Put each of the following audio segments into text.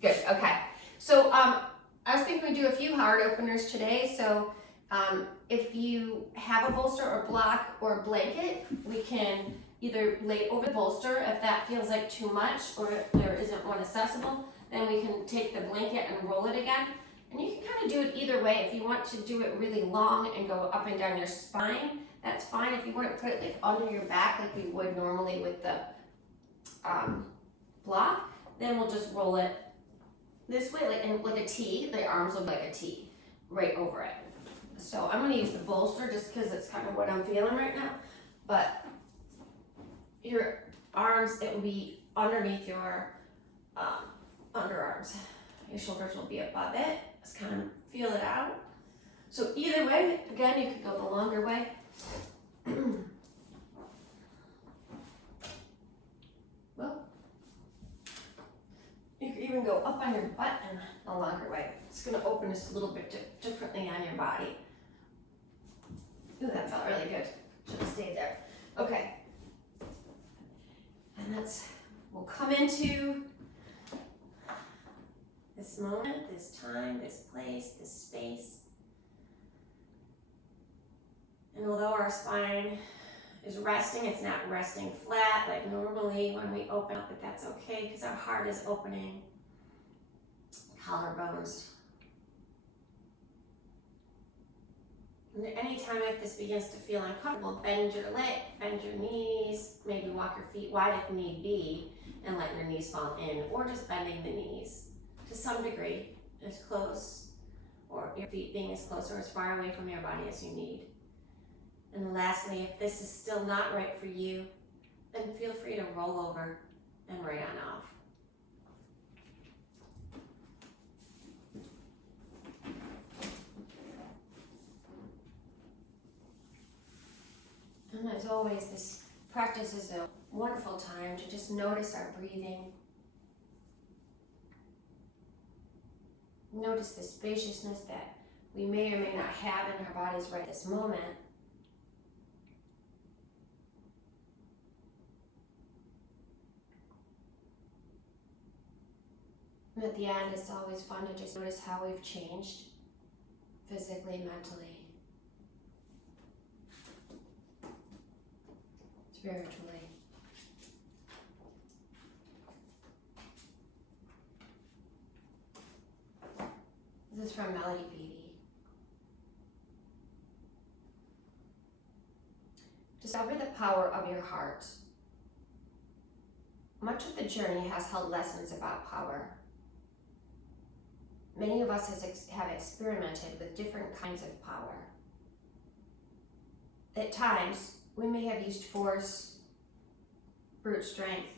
Good, okay. So I was thinking we'd do a few heart openers today. So if you have a bolster or block or a blanket, we can either lay over the bolster if that feels like too much, or if there isn't one accessible, then we can take the blanket and roll it again. And you can kind of do it either way. If you want to do it really long and go up and down your spine, that's fine. If you want to put it like under your back like we would normally with the block, then we'll just roll it this way, like a T. The arms will be like a T right over it. So I'm going to use the bolster just because it's kind of what I'm feeling right now. But your arms, it will be underneath your underarms. Your shoulders will be above it. Just kind of feel it out. So either way, again, you could go the longer way. Well, you could even go up on your butt in a longer way. It's going to open just a little bit differently on your body. Ooh, that felt really good. Should have stayed there. Okay. And we'll come into this moment, this time, this place, this space. And although our spine is resting, it's not resting flat like normally when we open up, but that's okay because our heart is opening. Collarbones. And anytime if this begins to feel uncomfortable, bend your leg, bend your knees, maybe walk your feet wide if need be, and let your knees fall in, or just bending the knees to some degree, as close, or your feet being as close or as far away from your body as you need. And lastly, if this is still not right for you, then feel free to roll over and right on off. And as always, this practice is a wonderful time to just notice our breathing. Notice the spaciousness that we may or may not have in our bodies right this moment. And at the end, it's always fun to just notice how we've changed physically, mentally, spiritually. This is from Melody Beattie. Discover the power of your heart. Much of the journey has held lessons about power. Many of us have experimented with different kinds of power. At times, we may have used force, brute strength.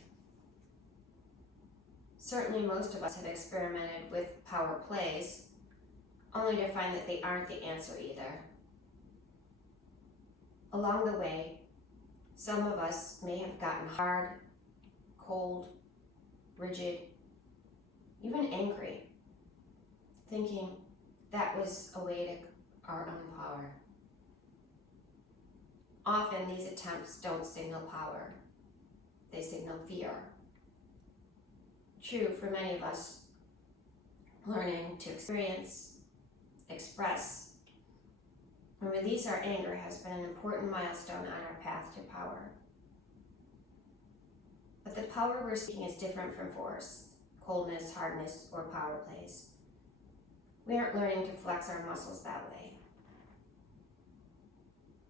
Certainly most of us have experimented with power plays, only to find that they aren't the answer either. Along the way, some of us may have gotten hard, cold, rigid, even angry, thinking that was a way to our own power. Often these attempts don't signal power, they signal fear. True for many of us, learning to experience, express, and release our anger has been an important milestone on our path to power. But the power we're seeking is different from force, coldness, hardness, or power plays. We aren't learning to flex our muscles that way.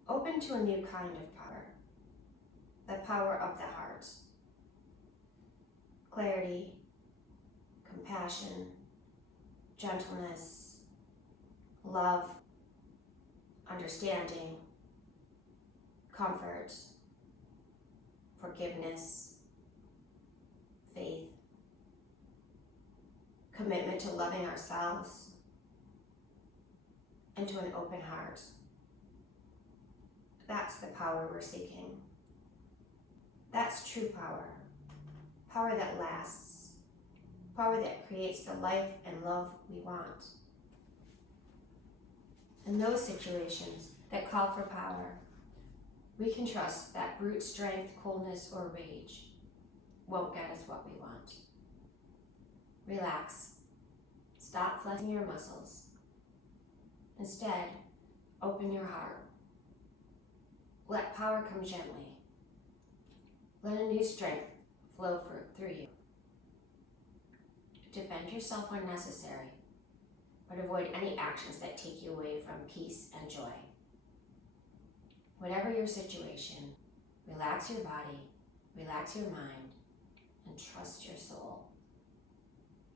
Open to a new kind of power, the power of the heart. Clarity, compassion, gentleness, love, understanding, comfort, forgiveness, faith, commitment to loving ourselves, and to an open heart. That's the power we're seeking. That's true power. Power that lasts. Power that creates the life and love we want. In those situations that call for power, we can trust that brute strength, coldness, or rage won't get us what we want. Relax. Stop flexing your muscles. Instead, open your heart. Let power come gently. Let a new strength flow through you. Defend yourself when necessary, but avoid any actions that take you away from peace and joy. Whatever your situation, relax your body, relax your mind, and trust your soul.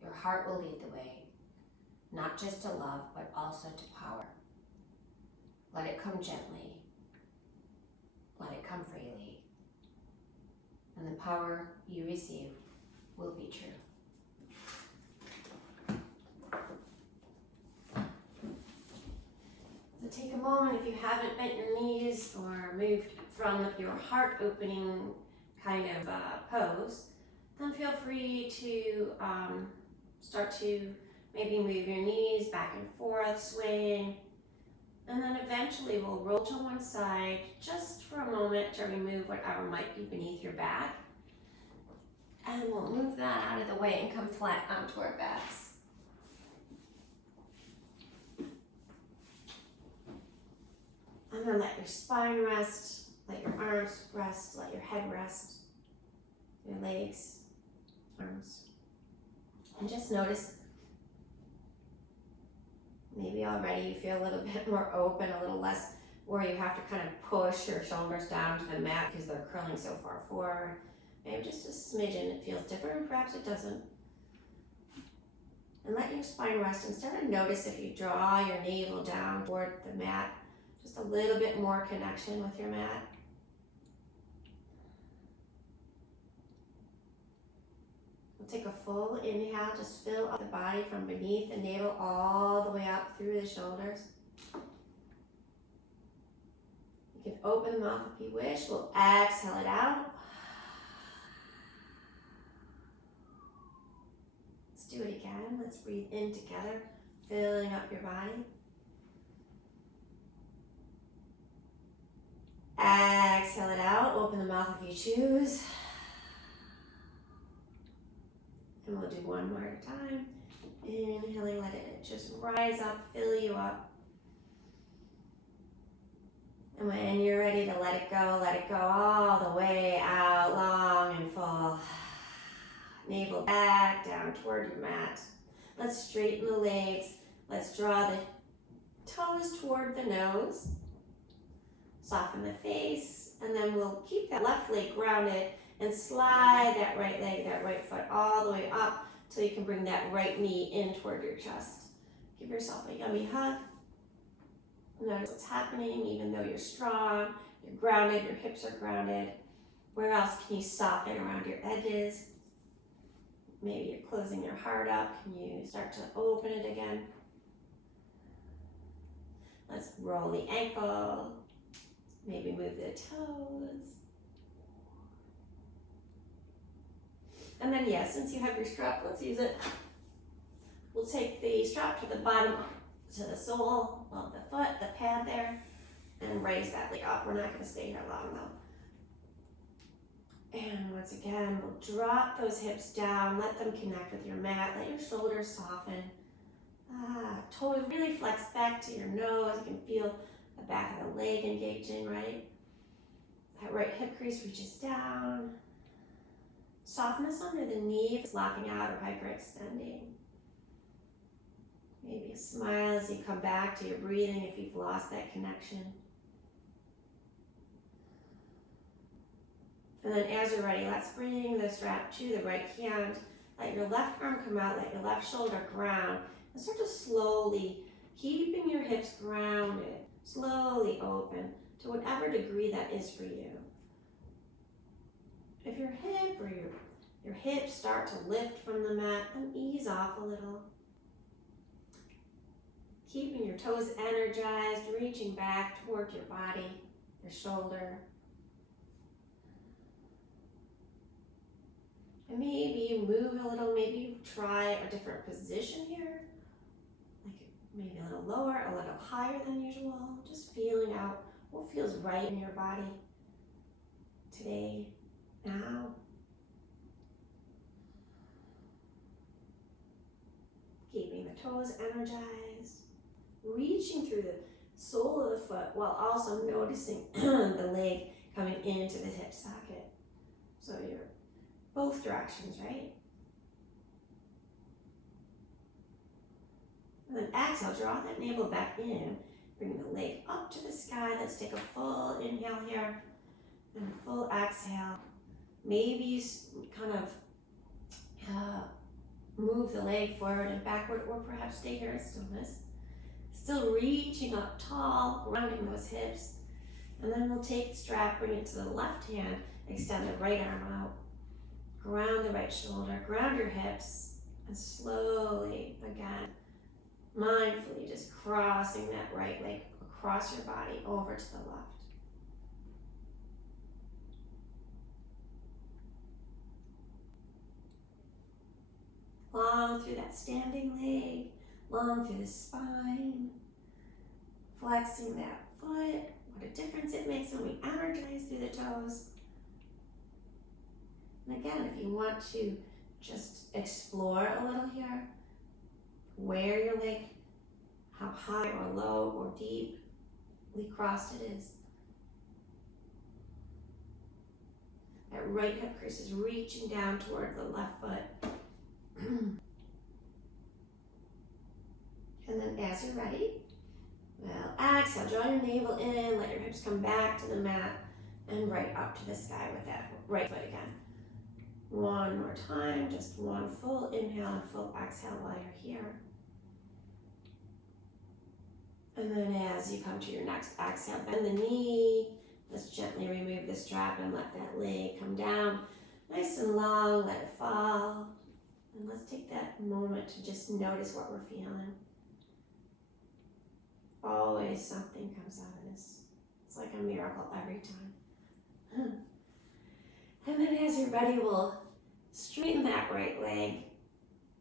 Your heart will lead the way, not just to love, but also to power. Let it come gently. Let it come freely. And the power you receive will be true. So take a moment, if you haven't bent your knees or moved from your heart opening kind of pose, then feel free to start to maybe move your knees back and forth, swaying, and then eventually we'll roll to one side just for a moment to remove whatever might be beneath your back. And we'll move that out of the way and come flat onto our backs. And then let your spine rest, let your arms rest, let your head rest, your legs, arms. And just notice, maybe already you feel a little bit more open, a little less where you have to kind of push your shoulders down to the mat because they're curling so far forward. Maybe just a smidgen, it feels different, perhaps it doesn't. And let your spine rest and start to notice if you draw your navel down toward the mat, just a little bit more connection with your mat. We'll take a full inhale, just fill up the body from beneath the navel all the way up through the shoulders. You can open the mouth if you wish. We'll exhale it out. Let's do it again. Let's breathe in together, filling up your body. Exhale it out. Open the mouth if you choose. And we'll do one more at a time. Inhaling, let it just rise up, fill you up. And when you're ready to let it go all the way out, long and full. Navel back down toward your mat. Let's straighten the legs. Let's draw the toes toward the nose. Soften the face, and then we'll keep that left leg grounded and slide that right leg, that right foot all the way up till you can bring that right knee in toward your chest. Give yourself a yummy hug. Notice what's happening, even though you're strong, you're grounded, your hips are grounded. Where else can you soften around your edges? Maybe you're closing your heart up. Can you start to open it again? Let's roll the ankle. Maybe move the toes. And then, yeah, since you have your strap, let's use it. We'll take the strap to the bottom, to the sole of the foot, the pad there, and raise that leg up. We're not going to stay here long though. And once again, we'll drop those hips down, let them connect with your mat, let your shoulders soften. Toes really flex back to your nose. You can feel the back of the leg engaging, right? That right hip crease reaches down. Softness under the knee if it's locking out or hyperextending. Maybe a smile as you come back to your breathing if you've lost that connection. And then as you're ready, let's bring the strap to the right hand. Let your left arm come out, let your left shoulder ground, and start to slowly, keeping your hips grounded, slowly open to whatever degree that is for you. If your hip or your hips start to lift from the mat, then ease off a little. Keeping your toes energized, reaching back toward your body, your shoulder. And maybe you move a little, maybe try a different position here. Like maybe a little lower, a little higher than usual. Just feeling out what feels right in your body today, now. toes energized, reaching through the sole of the foot while also noticing the leg coming into the hip socket. So you're both directions, right? And then exhale, draw that navel back in. Bring the leg up to the sky. Let's take a full inhale here and a full exhale. Maybe you kind of move the leg forward and backward, or perhaps stay here in stillness. Still reaching up tall, grounding those hips. And then we'll take the strap, bring it to the left hand, extend the right arm out. Ground the right shoulder, ground your hips, and slowly, again, mindfully just crossing that right leg across your body over to the left. Long through that standing leg, long through the spine, flexing that foot. What a difference it makes when we energize through the toes. And again, if you want to just explore a little here, where your leg, how high or low or deeply crossed it is. That right hip crease is reaching down toward the left foot. And then as you're ready, well, exhale, draw your navel in, let your hips come back to the mat, and right up to the sky with that right foot again. One more time, just one full inhale and full exhale while you're here. And then as you come to your next exhale, bend the knee. Let's gently remove the strap and let that leg come down. Nice and long, let it fall. And let's take that moment to just notice what we're feeling. Always something comes out of this. It's like a miracle every time. And then as you're ready, we'll straighten that right leg.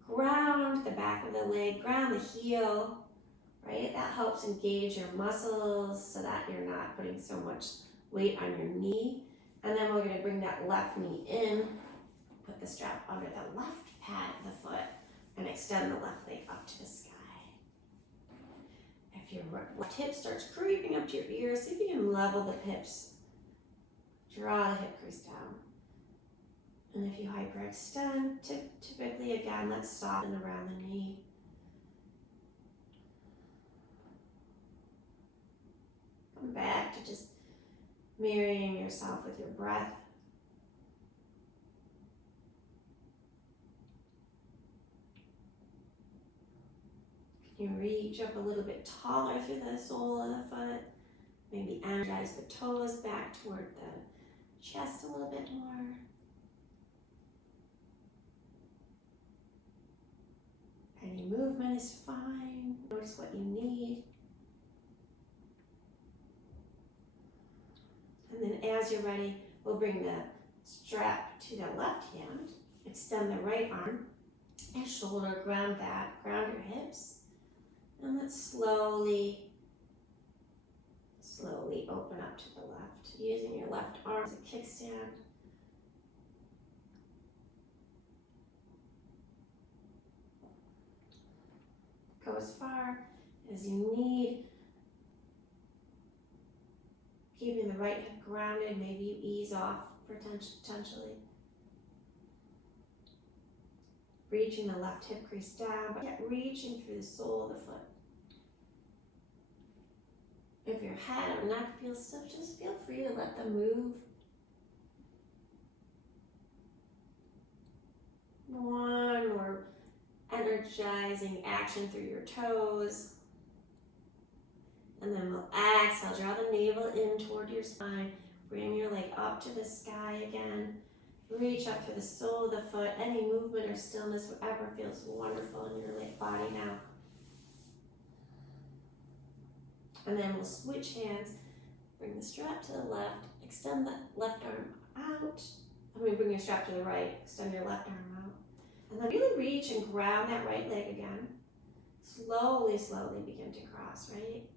Ground the back of the leg, ground the heel, right? That helps engage your muscles so that you're not putting so much weight on your knee. And then we're gonna bring that left knee in, put the strap under the left pad of the foot, and extend the left leg up to the sky. If your left hip starts creeping up to your ears, see if you can level the hips. Draw the hip crease down. And if you hyperextend, typically again, let's soften around the knee. Come back to just mirroring yourself with your breath. You reach up a little bit taller through the sole of the foot. Maybe energize the toes back toward the chest a little bit more. Any movement is fine. Notice what you need. And then as you're ready, we'll bring the strap to the left hand. Extend the right arm and shoulder, ground that, ground your hips. And let's slowly open up to the left, using your left arm as a kickstand. Go as far as you need. Keeping the right hip grounded, maybe you ease off potentially. Reaching the left hip crease down, but yet reaching through the sole of the foot. If your head or neck feels stiff, just feel free to let them move. One more energizing action through your toes. And then we'll exhale, draw the navel in toward your spine. Bring your leg up to the sky again. Reach up through the sole of the foot. Any movement or stillness, whatever feels wonderful in your body now. And then we'll switch hands. Bring the strap to the left. Extend the left arm out. Bring your strap to the right. Extend your left arm out. And then really reach and ground that right leg again. Slowly begin to cross, right?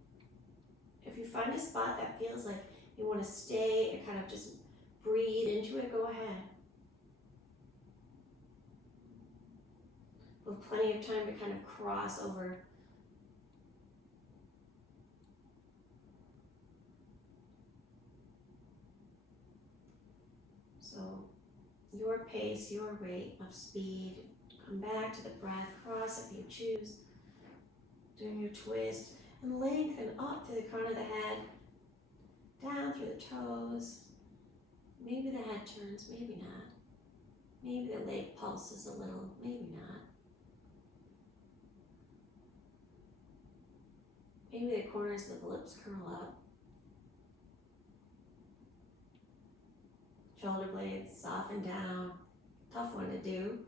If you find a spot that feels like you want to stay and kind of just breathe into it, go ahead. with plenty of time to kind of cross over. So your pace, your rate of speed. Come back to the breath, cross if you choose. Doing your twist and lengthen up to the crown of the head, down through the toes. Maybe the head turns, maybe not. Maybe the leg pulses a little, maybe not. Maybe the corners of the lips curl up. Shoulder blades soften down. Tough one to do.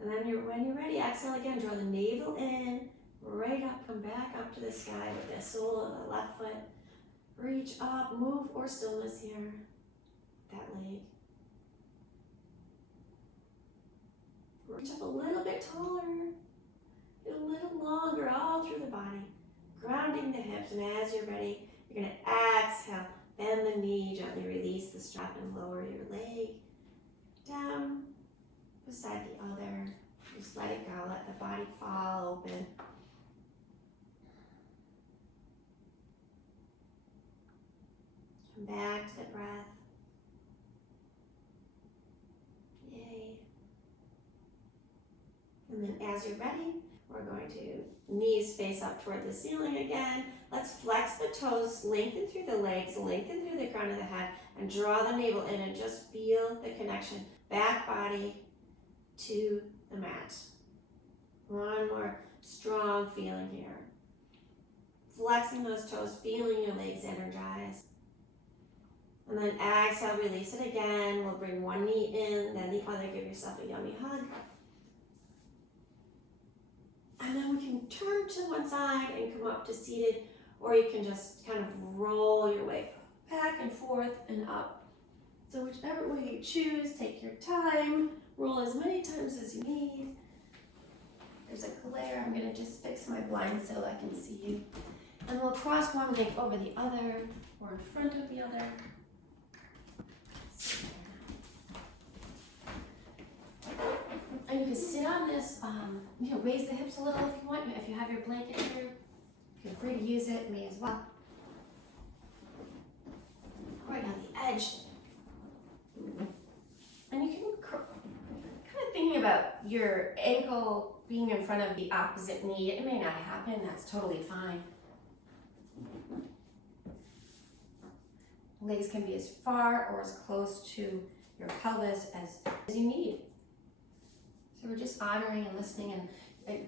And then when you're ready, exhale again. Draw the navel in, right up, come back up to the sky with the sole of the left foot. Reach up, move or stillness here. That leg. Reach up a little bit taller. Get a little longer all through the body. Grounding the hips, and as you're ready, you're going to exhale. Bend the knee, gently release the strap and lower your leg down beside the other. Just let it go, let the body fall open. Come back to the breath. Yay. And then as you're ready, we're going to knees face up toward the ceiling again. Let's flex the toes, lengthen through the legs, lengthen through the crown of the head, and draw the navel in and just feel the connection. Back body to the mat. One more strong feeling here. Flexing those toes, feeling your legs energize. And then exhale, release it again. We'll bring one knee in, then the other. Give yourself a yummy hug. And then we can turn to one side and come up to seated, or you can just kind of roll your way back and forth and up. So whichever way you choose, take your time. Roll as many times as you need. There's a glare. I'm going to just fix my blind so I can see you. And we'll cross one leg over the other or in front of the other. And you can sit on this, raise the hips a little if you want. If you have your blanket here, feel free to use it, may as well. Right on the edge. And you can kind of thinking about your ankle being in front of the opposite knee. It may not happen, that's totally fine. Legs can be as far or as close to your pelvis as you need. So we're just honoring and listening and,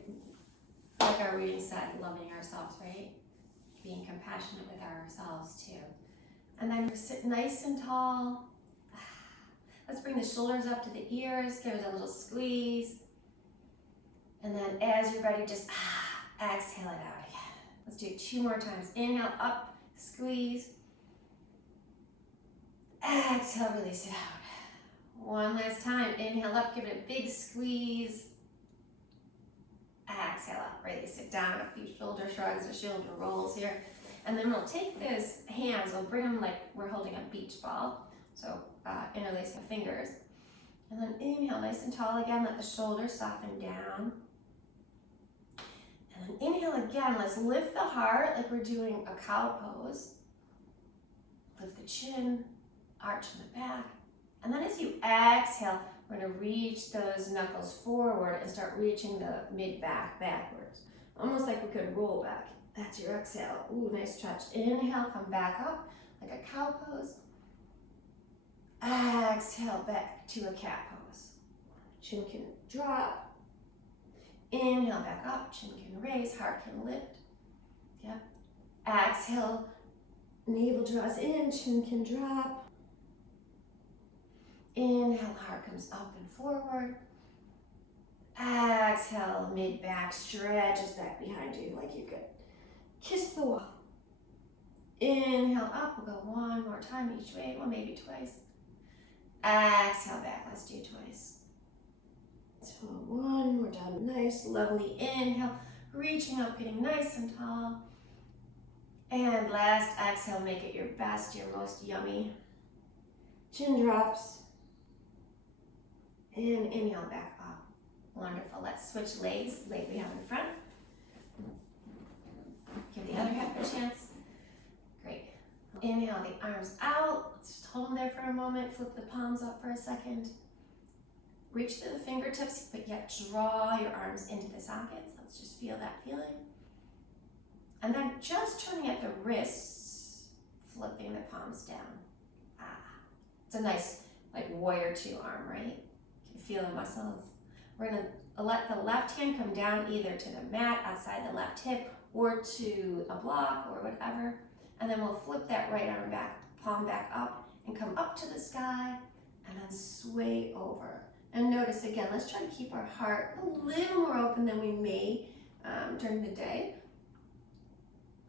like our reading said, loving ourselves, right? Being compassionate with ourselves too. And then sit nice and tall. Let's bring the shoulders up to the ears, give it a little squeeze. And then as you're ready, just exhale it out again. Let's do it 2 more times. Inhale, up, squeeze. Exhale, release it out. One last time. Inhale up, give it a big squeeze. Exhale up, release it down. A few shoulder shrugs or shoulder rolls here. And then we'll take those hands, we'll bring them like we're holding a beach ball. So interlace the fingers. And then inhale nice and tall again, let the shoulders soften down. And then inhale again, let's lift the heart like we're doing a cow pose. Lift the chin, arch in the back. And then as you exhale, we're gonna reach those knuckles forward and start reaching the mid-back backwards. Almost like we could roll back. That's your exhale. Ooh, nice stretch. Inhale, come back up like a cow pose. Exhale, back to a cat pose. Chin can drop. Inhale, back up. Chin can raise, heart can lift. Yep. Exhale, navel draws in, chin can drop. Inhale, heart comes up and forward. Exhale, mid-back stretches back behind you like you could kiss the wall. Inhale up, we'll go 1 more time each way, well maybe twice. Exhale back, let's do twice. So 1 more time, nice, lovely inhale, reaching up, getting nice and tall. And last exhale, make it your best, your most yummy. Chin drops. And inhale back up. Wonderful. Let's switch legs. Leg we have in front. Give the other hip a chance. Great. Inhale the arms out. Let's just hold them there for a moment. Flip the palms up for a second. Reach to the fingertips, but yet draw your arms into the sockets. Let's just feel that feeling. And then just turning at the wrists, flipping the palms down. It's a nice like warrior two arm, right? You can feel the muscles. We're gonna let the left hand come down either to the mat outside the left hip or to a block or whatever. And then we'll flip that right arm back, palm back up and come up to the sky and then sway over. And notice again, let's try to keep our heart a little more open than we may during the day.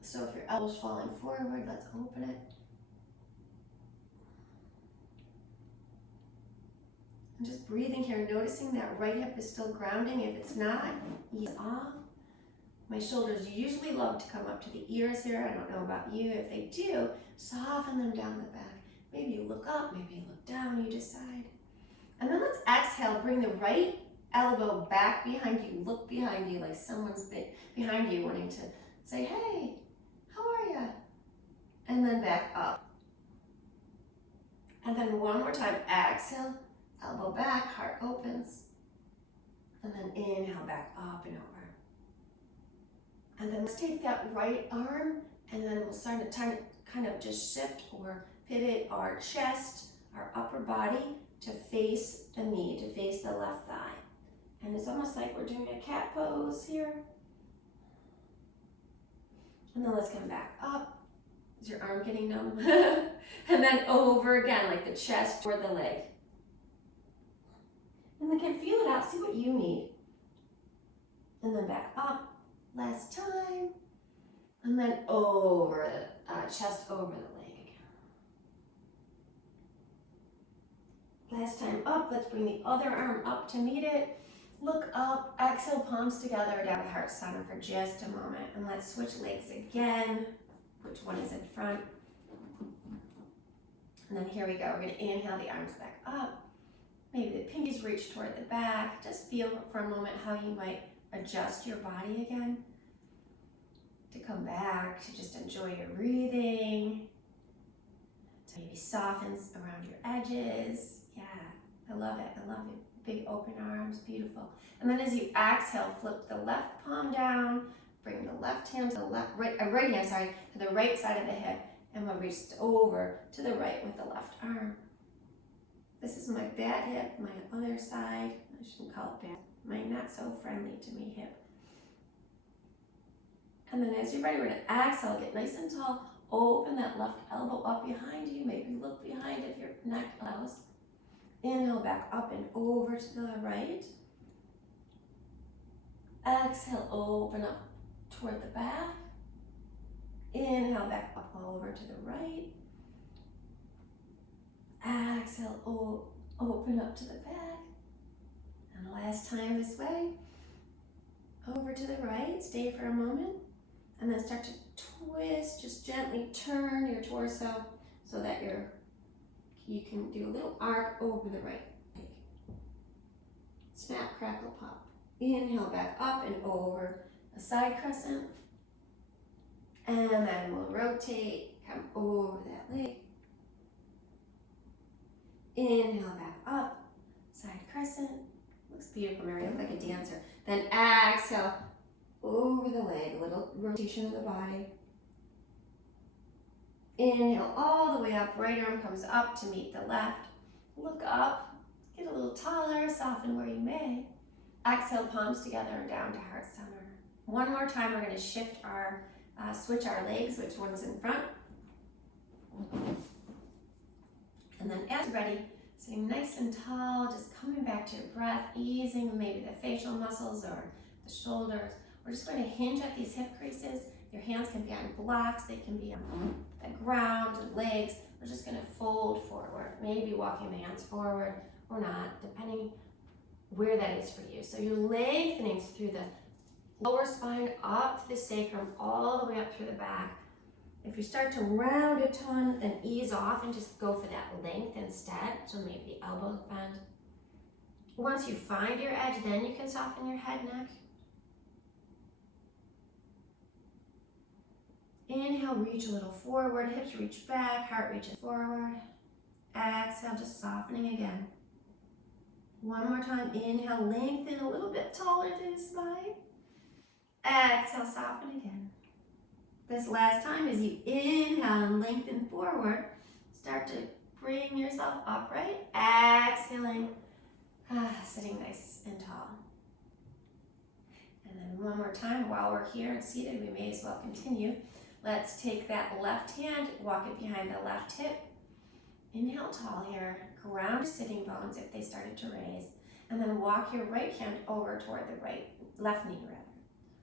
So if your elbow's falling forward, let's open it. And just breathing here, noticing that right hip is still grounding. If it's not, ease off. My shoulders usually love to come up to the ears here. I don't know about you. If they do, soften them down the back. Maybe you look up, maybe you look down, you decide. And then let's exhale, bring the right elbow back behind you. Look behind you like someone's behind you wanting to say, hey, how are you? And then back up. And then one more time, exhale, elbow back, heart opens. And then inhale, back up and over. And then let's take that right arm and then we'll start to kind of just shift or pivot our chest, our upper body to face the knee, to face the left thigh. And it's almost like we're doing a cat pose here. And then let's come back up. Is your arm getting numb? And then over again, like the chest or the leg. And then can feel it out, see what you need. And then back up, last time. And then over the chest, over the leg again. Last time up, let's bring the other arm up to meet it. Look up, exhale, palms together down to heart center for just a moment. And let's switch legs again. Which one is in front? And then here we go. We're going to inhale the arms back up. Maybe the pinkies reach toward the back. Just feel for a moment how you might adjust your body again. To come back, to just enjoy your breathing. To maybe softens around your edges. Yeah, I love it. I love it. Big open arms, beautiful. And then as you exhale, flip the left palm down, bring the left hand to the right hand, to the right side of the hip, and we'll reach over to the right with the left arm. This is my bad hip, my other side. I shouldn't call it bad. My not so friendly to me hip. And then as you're ready, we're gonna exhale, get nice and tall, open that left elbow up behind you. Maybe look behind if your neck allows. Inhale back up and over to the right. Exhale, open up toward the back. Inhale back up over to the right. Exhale, open up to the back. And last time this way. Over to the right, stay for a moment. And then start to twist, just gently turn your torso so that you can do a little arc over the right leg. Snap, crackle, pop. Inhale back up and over a side crescent. And then we'll rotate, come over that leg. Inhale back up, side crescent. Looks beautiful, Mary, you look like a dancer. Then exhale, over the leg, a little rotation of the body. Inhale all the way up, right arm comes up to meet the left. Look up, get a little taller, soften where you may. Exhale, palms together and down to heart center. One more time, we're gonna shift our, switch our legs, which one's in front. And then as you're ready, sitting nice and tall, just coming back to your breath, easing maybe the facial muscles or the shoulders. We're just going to hinge at these hip creases. Your hands can be on blocks, they can be on the ground, legs. We're just going to fold forward, maybe walking the hands forward or not, depending where that is for you. So you're lengthening through the lower spine up to the sacrum, all the way up through the back. If you start to round a ton, then ease off and just go for that length instead. So maybe the elbows bend. Once you find your edge, then you can soften your head, neck. Inhale, reach a little forward, hips reach back, heart reaches forward. Exhale, just softening again. One more time, inhale, lengthen a little bit taller to the spine. Exhale, soften again. This last time, as you inhale and lengthen forward, start to bring yourself upright. Exhaling, sitting nice and tall. And then one more time, while we're here and seated, we may as well continue. Let's take that left hand, walk it behind the left hip. Inhale tall here, ground your sitting bones if they started to raise, and then walk your right hand over toward the left knee rather.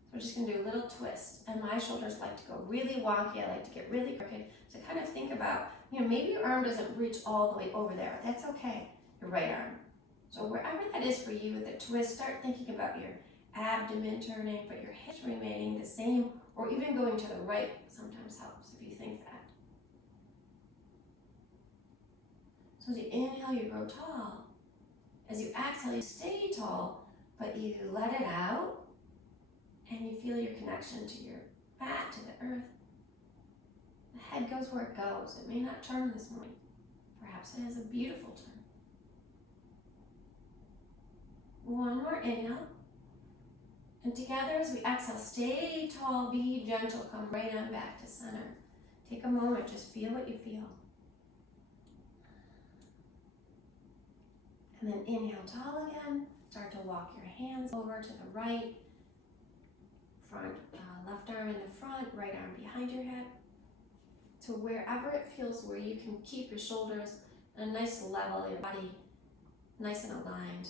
So we're just gonna do a little twist, and my shoulders like to go really wonky, I like to get really crooked. So kind of think about, maybe your arm doesn't reach all the way over there, that's okay, your right arm. So wherever that is for you with a twist, start thinking about your abdomen turning, but your hips remaining the same, or even going to the right sometimes helps if you think that. So as you inhale, you grow tall. As you exhale, you stay tall, but you let it out, and you feel your connection to your back, to the earth. The head goes where it goes. It may not turn this morning. Perhaps it has a beautiful turn. One more inhale. And together as we exhale, stay tall, be gentle, come right on back to center. Take a moment, just feel what you feel. And then inhale tall again. Start to walk your hands over to the right. Left arm in the front, right arm behind your head. To wherever it feels where you can keep your shoulders at a nice level, your body nice and aligned.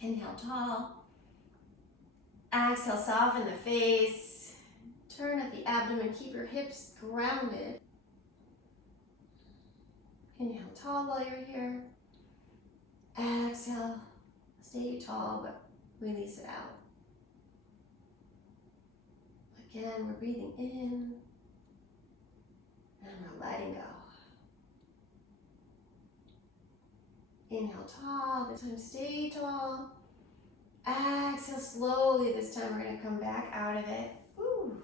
Inhale tall. Exhale, soften the face. Turn at the abdomen, keep your hips grounded. Inhale tall while you're here. Exhale, stay tall, but release it out. Again, we're breathing in, and we're letting go. Inhale tall, this time stay tall. Exhale slowly, this time we're gonna come back out of it. Woo.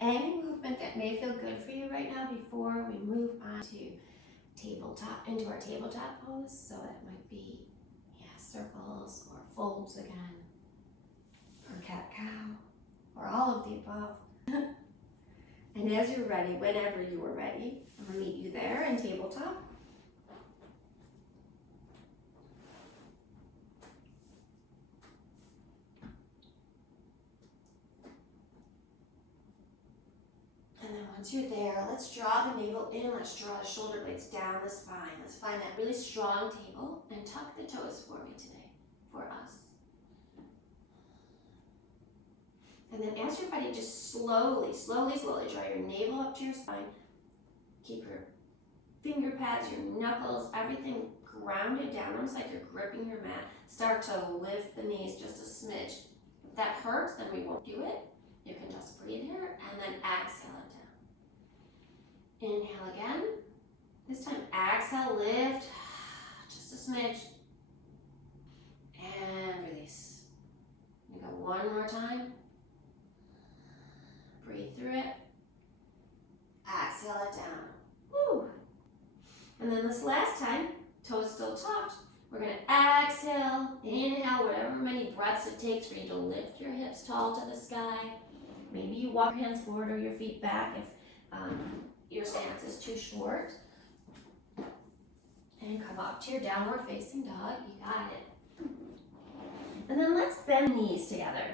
Any movement that may feel good for you right now before we move on to into our tabletop pose. So that might be, circles or folds again, or cat-cow, or all of the above. And as you're ready, whenever you are ready, I'm gonna meet you there in tabletop. And then once you're there, let's draw the navel in, let's draw the shoulder blades down the spine. Let's find that really strong table and tuck the toes for me today, for us. And then as you're ready, just slowly draw your navel up to your spine. Keep your finger pads, your knuckles, everything grounded down, almost like you're gripping your mat. Start to lift the knees just a smidge. If that hurts, then we won't do it. You can just breathe here and then exhale it down. Inhale again. This time, exhale, lift, just a smidge. And release. You go one more time. Breathe through it. Exhale it down. Woo. And then this last time, toes still tucked. We're going to exhale, inhale, whatever many breaths it takes for you to lift your hips tall to the sky. Maybe you walk your hands forward or your feet back if your stance is too short. And come up to your downward facing dog. You got it. And then let's bend knees together.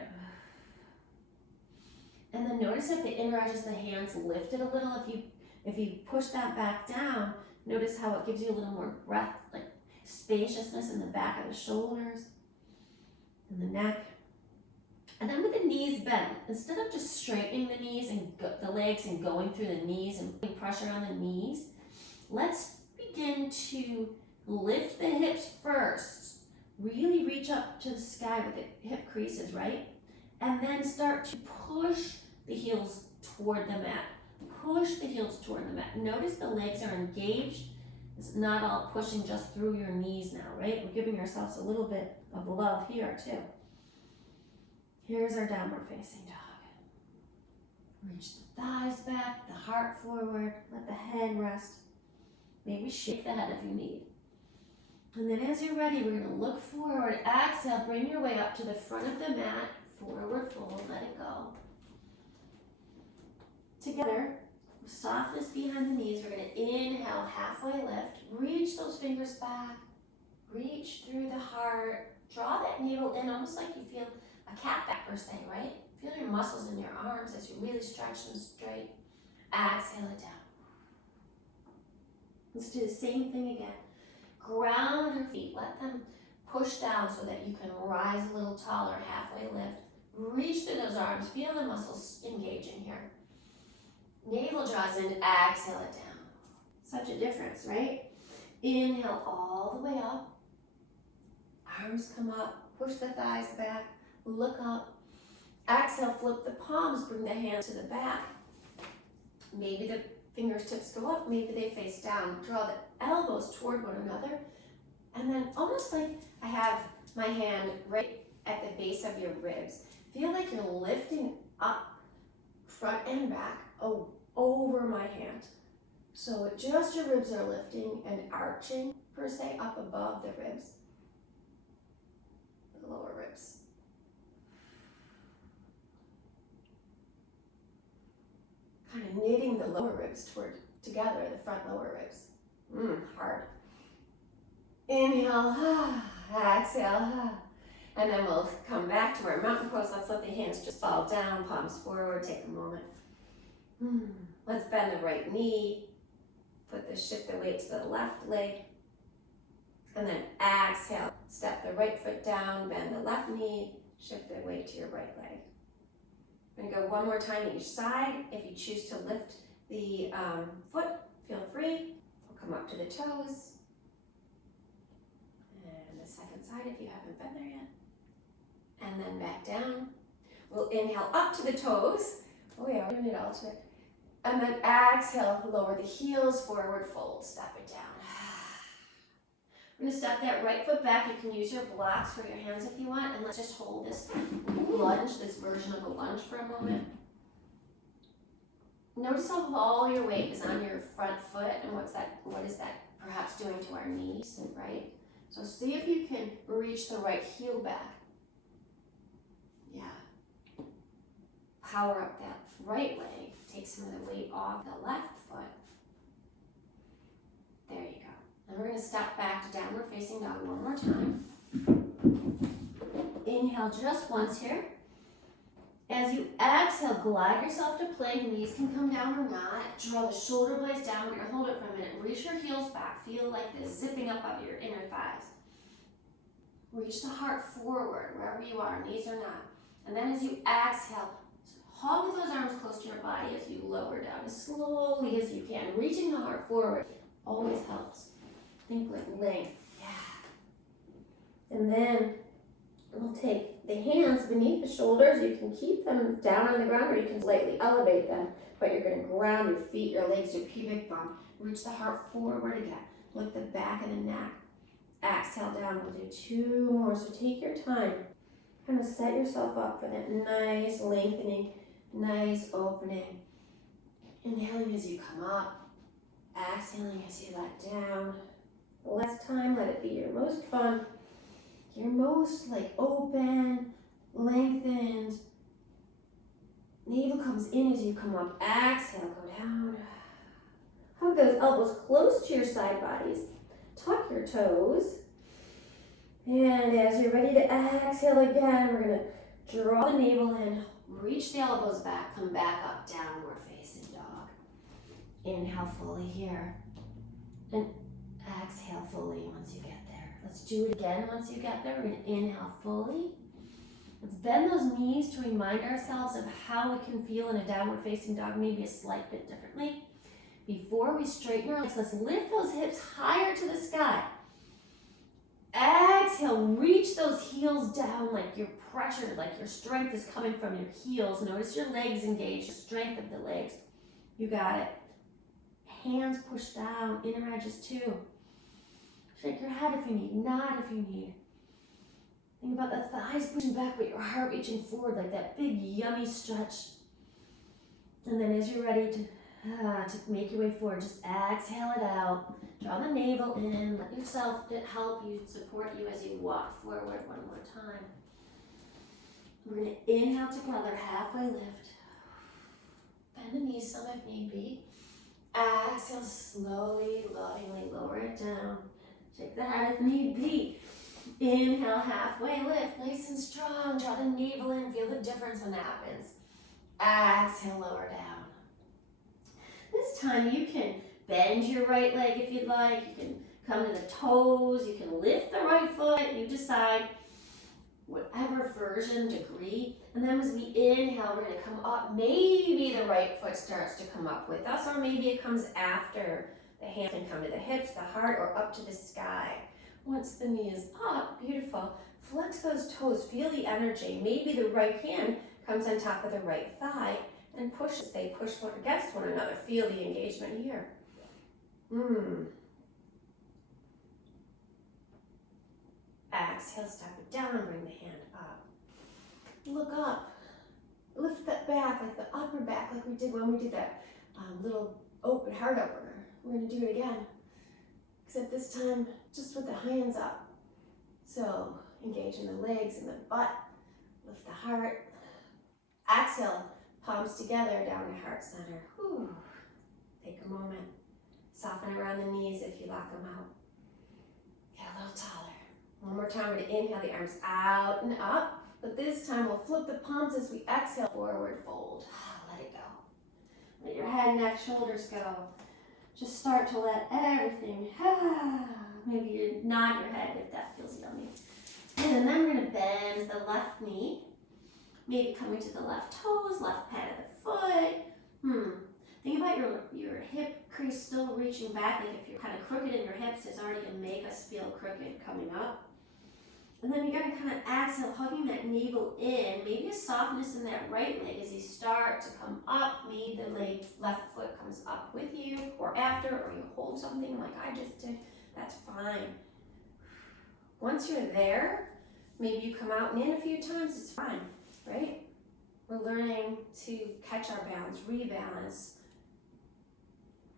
And then notice if the inner edges of the hands lifted a little. If you push that back down, notice how it gives you a little more breath, like spaciousness in the back of the shoulders and the neck. And then with the knees bent, instead of just straightening the knees and the legs and going through the knees and putting pressure on the knees, let's begin to lift the hips first. Really reach up to the sky with the hip creases, right? And then start to push the heels toward the mat. Push the heels toward the mat. Notice the legs are engaged It's not all pushing just through your knees now, right? We're giving ourselves a little bit of love here too. Here's our downward facing dog. Reach the thighs back, the heart forward, let the head rest. Maybe shake the head if you need. And then as you're ready, we're gonna look forward. Exhale, bring your way up to the front of the mat. Forward fold, let it go. Together, softness behind the knees. We're gonna inhale, halfway lift. Reach those fingers back. Reach through the heart. Draw that navel in, almost like you feel a cat back per se, right? Feel your muscles in your arms as you really stretch them straight. Exhale it down. Let's do the same thing again. Ground your feet. Let them push down so that you can rise a little taller. Halfway lift. Reach through those arms. Feel the muscles engaging here. Navel draws in. Exhale it down. Such a difference, right? Inhale all the way up. Arms come up. Push the thighs back. Look up. Exhale, flip the palms. Bring the hands to the back. Maybe the fingertips go up, maybe they face down. Draw the elbows toward one another. And then almost like I have my hand right at the base of your ribs. Feel like you're lifting up, front and back, over my hand. So just your ribs are lifting and arching, per se, up above the ribs. The lower ribs. Kind of knitting the lower ribs together, the front lower ribs. Hard. Inhale, exhale, and then we'll come back to our mountain pose. Let's let the hands just fall down, palms forward, take a moment. Let's bend the right knee, shift the weight to the left leg, and then exhale, step the right foot down, bend the left knee, shift the weight to your right leg. We're gonna go one more time each side. If you choose to lift the foot, feel free. We'll come up to the toes. And the second side if you haven't been there yet. And then back down. We'll inhale up to the toes. Oh yeah, we're doing it all today. And then exhale, lower the heels, forward fold, step it down. We're gonna step that right foot back. You can use your blocks for your hands if you want, and let's just hold this lunge, this version of a lunge for a moment. Notice how all your weight is on your front foot, and what is that perhaps doing to our knees, right? So see if you can reach the right heel back. Yeah. Power up that right leg. Take some of the weight off the left foot. There you go. And we're going to step back to downward facing dog one more time. Inhale just once here. As you exhale, glide yourself to plank. Knees can come down or not. Draw the shoulder blades down. We're going to hold it for a minute. Reach your heels back. Feel like the zipping up of your inner thighs. Reach the heart forward wherever you are, knees or not. And then as you exhale, hug those arms close to your body as you lower down as slowly as you can. Reaching the heart forward always helps. Think like length, yeah. And then we'll take the hands beneath the shoulders. You can keep them down on the ground or you can slightly elevate them. But you're going to ground your feet, your legs, your pubic bone. Reach the heart forward again. Lift the back of the neck. Exhale down. We'll do two more. So take your time. Kind of set yourself up for that nice lengthening, nice opening. Inhaling as you come up. Exhaling as you let down. Last time, let it be your most fun, your most open, lengthened. Navel comes in as you come up. Exhale, go down. Hug those elbows close to your side bodies. Tuck your toes. And as you're ready to exhale again, we're going to draw the navel in, reach the elbows back, come back up, downward facing dog. Inhale fully here. And exhale fully once you get there. Let's do it again once you get there. We're going to inhale fully. Let's bend those knees to remind ourselves of how we can feel in a downward facing dog, maybe a slight bit differently. Before we straighten our legs, let's lift those hips higher to the sky. Exhale, reach those heels down like you're pressured, like your strength is coming from your heels. Notice your legs engaged, the strength of the legs. You got it. hands push down, inner edges too. Shake your head if you need, nod if you need. Think about the thighs pushing back, but your heart reaching forward like that big yummy stretch. And then as you're ready to make your way forward, just exhale it out. Draw the navel in, let yourself help you, support you as you walk forward one more time. We're gonna inhale together, halfway lift. Bend the knees some if need be. Exhale, slowly, lovingly lower it down. Shake the head if need be. Inhale, halfway lift, nice and strong. Draw the navel in, feel the difference when that happens. Exhale, lower down. This time you can bend your right leg if you'd like. You can come to the toes. You can lift the right foot. You decide whatever version, degree. And then as we inhale, we're going to come up. Maybe the right foot starts to come up with us, or maybe it comes after. The hands can come to the hips, the heart, or up to the sky. Once the knee is up, beautiful. Flex those toes. Feel the energy. Maybe the right hand comes on top of the right thigh and pushes. They push one against one another. Feel the engagement here. Exhale, step it down, bring the hand up. Look up. Lift that back, like the upper back, like we did when we did that little heart opener. We're going to do it again. Except this time, just with the hands up. So, engaging the legs and the butt. Lift the heart. Exhale, palms together down to heart center. Whew. Take a moment. Soften around the knees if you lock them out. Get a little taller. One more time, we're going to inhale the arms out and up. But this time, we'll flip the palms as we exhale, forward fold. Let it go. Let your head, neck, shoulders go. Just start to let everything, maybe you nod your head if that feels yummy. And then we're going to bend the left knee. Maybe coming to the left toes, left pad of the foot. Think about your hip crease still reaching back, like if you're kind of crooked in your hips, it's already going to make us feel crooked coming up. And then you're going to kind of exhale, hugging that navel in, maybe a softness in that right leg as you start to come up. Maybe the left foot comes up with you or after, or you hold something like I just did. That's fine. Once you're there, maybe you come out and in a few times, it's fine, right? We're learning to catch our balance, rebalance,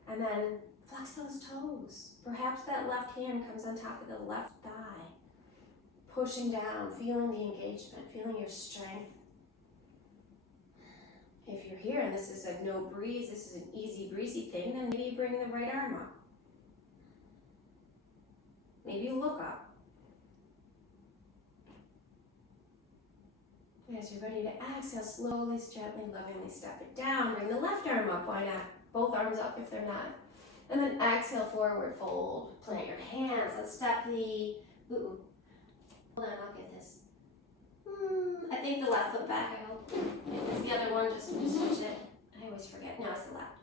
and then flex those toes. Perhaps that left hand comes on top of the left thigh. Pushing down, feeling the engagement, feeling your strength. If you're here and this is a no breeze, this is an easy breezy thing, then maybe you bring the right arm up. Maybe you look up. As you're ready to exhale, slowly, gently, lovingly step it down. Bring the left arm up, why not? Both arms up if they're not. And then exhale, forward fold. Plant your hands, let's step the, hold on, I'll get this. I think the left foot back, I hope. It's the other one, just switch it. I always forget. Now it's the left.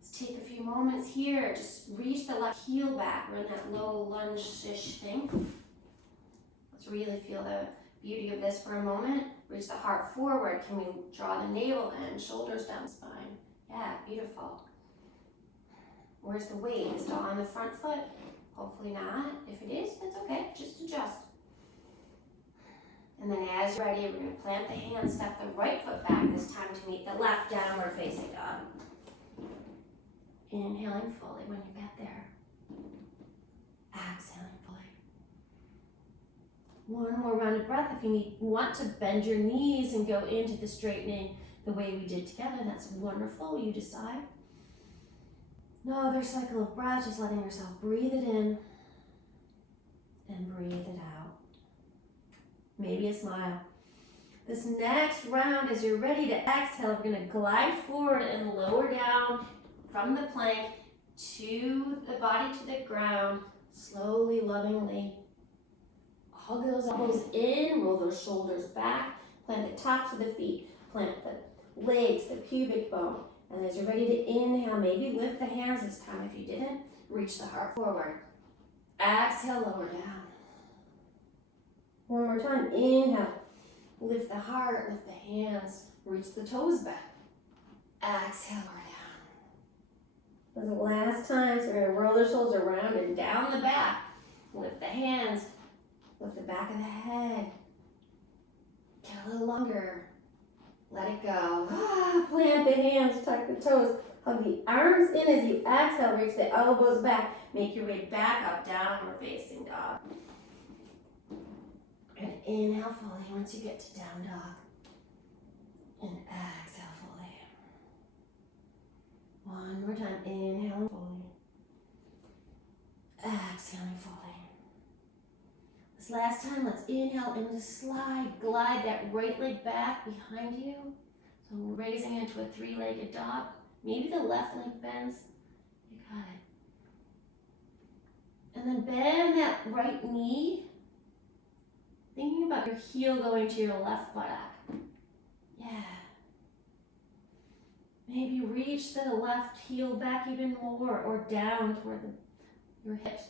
Let's take a few moments here. Just reach the left heel back. We're in that low lunge-ish thing. Let's really feel the beauty of this for a moment. Reach the heart forward. Can we draw the navel in? Shoulders down the spine. Yeah, beautiful. Where's the weight? Is it on the front foot? Hopefully not. If it is, that's okay. Just adjust. And then as you're ready, we're going to plant the hands, step the right foot back, this time to meet the left, downward facing dog. Inhaling fully when you get there. Exhaling fully. One more round of breath. If you want to bend your knees and go into the straightening the way we did together, that's wonderful. You decide. No other cycle of breath, just letting yourself breathe it in and breathe it out. Maybe a smile. This next round, as you're ready to exhale, we're going to glide forward and lower down from the plank to the body to the ground, slowly, lovingly. Hug those elbows in, roll those shoulders back, plant the tops of the feet, plant the legs, the pubic bone. And as you're ready to inhale, maybe lift the hands this time. If you didn't, reach the heart forward. Exhale, lower down. One more time, inhale, lift the heart, lift the hands, reach the toes back. Exhale, lower For the last time, so we're gonna roll the shoulders around and down the back. Lift the hands, lift the back of the head. Get a little longer. Let it go. Plant the hands, tuck the toes. Hug the arms in as you exhale, reach the elbows back. Make your way back up, downward facing dog. And inhale fully once you get to down dog. And exhale fully. One more time, inhaling fully. Exhaling fully. This last time, let's inhale and just glide that right leg back behind you. So raising into a three-legged dog. Maybe the left leg bends. You got it. And then bend that right knee. Thinking about your heel going to your left buttock. Yeah. Maybe reach the left heel back even more or down toward your hips.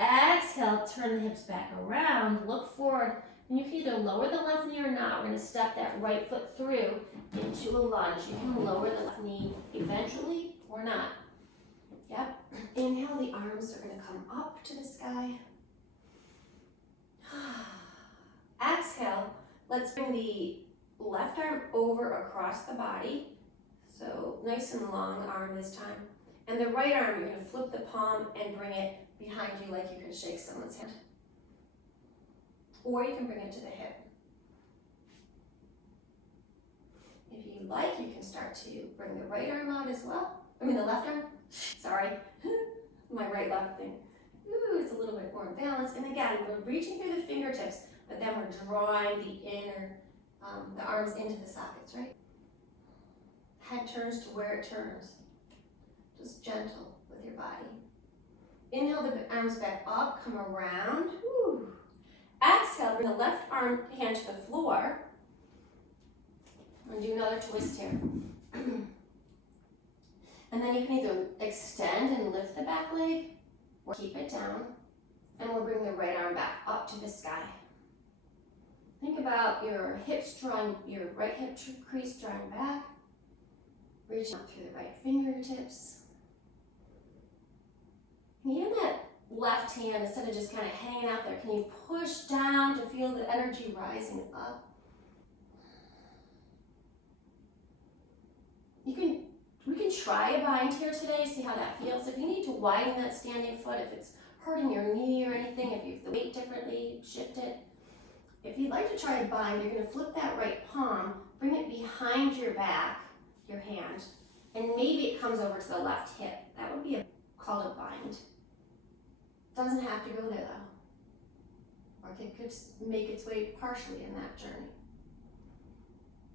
Exhale, turn the hips back around, look forward, and you can either lower the left knee or not. We're going to step that right foot through into a lunge. You can lower the left knee eventually or not. Yep. Inhale, the arms are going to come up to the sky. Exhale, let's bring the left arm over across the body. So nice and long arm this time. And the right arm, you're going to flip the palm and bring it behind you like you could shake someone's hand. Or you can bring it to the hip. If you like, you can start to bring the right arm out as well. I mean the left arm. Sorry. My right-left thing. Ooh, it's a little bit more balanced. And again, we're reaching through the fingertips, but then we're drawing the inner, the arms into the sockets, right? Head turns to where it turns. Just gentle with your body. Inhale the arms back up, come around. Woo. Exhale, bring the left arm hand to the floor. And do another twist here. And then you can either extend and lift the back leg or keep it down. And we'll bring the right arm back up to the sky. Think about your hips drawing, your right hip crease drawing back. Reaching up through the right fingertips. And even that left hand, instead of just kind of hanging out there, can you push down to feel the energy rising up? We can try a bind here today, see how that feels. If you need to widen that standing foot, if it's hurting your knee or anything, if you have the weight differently, shift it. If you'd like to try a bind, you're going to flip that right palm, bring it behind your back, your hand, and maybe it comes over to the left hip. That would be called a bind. Doesn't have to go there though. Or it could make its way partially in that journey.